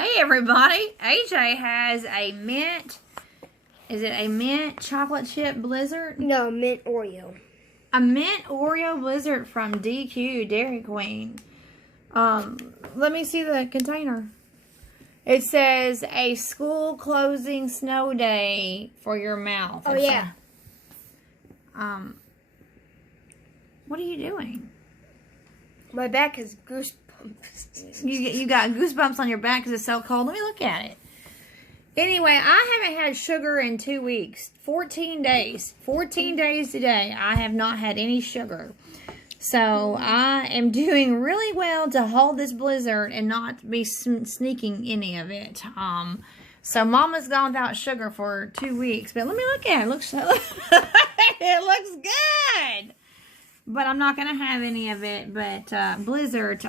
Hey everybody, AJ has a mint, is it a mint chocolate chip blizzard? No, mint Oreo. A mint Oreo blizzard from DQ, Dairy Queen. Let me see the container. It says a school closing snow day for your mouth. Oh yeah. What are you doing? My back has goosebumps. You got goosebumps on your back because it's so cold. Let me look at it. Anyway, I haven't had sugar in 2 weeks. 14 days. 14 days today. I have not had any sugar. So I am doing really well to hold this blizzard and not be sneaking any of it. So Mama's gone without sugar for 2 weeks. But let me look at it. It looks so it looks good. But I'm not going to have any of it. But blizzard,